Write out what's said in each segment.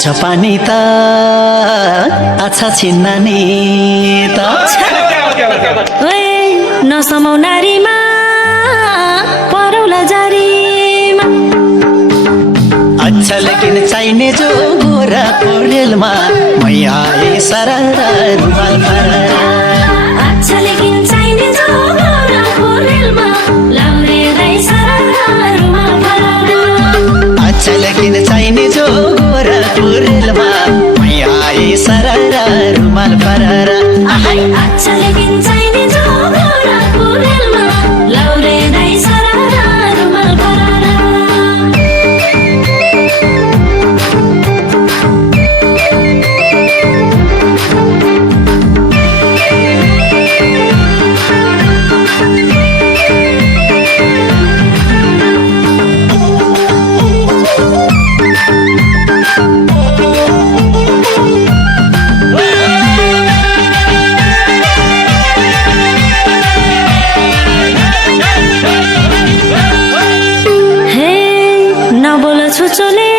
छ पानी त आछा छिन्नानी त ओए नसमाउ नारीमा परौला जारीमा अच्छा लेकिन चाहिने जो गोरा कोरेलमा मैया सररा रुमाल फरारा अच्छा लेकिन चाहिने जो गोरा कोरेलमा लाउरे दाइ सररा रुमाल फरारा अच्छा लेकिन चाहिने जो गोरा कोरेलमा मैया सररा रुमाल फरारा अच्छा लेकिन चाहिने जो गोरा कोरेलमा लाउरे दाइ सररा रुमाल फरारा छुचोले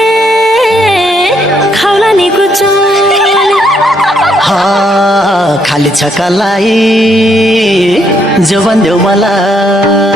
खाउला नि कुचोले खाली छकालाई जो भन्देऊ मलाई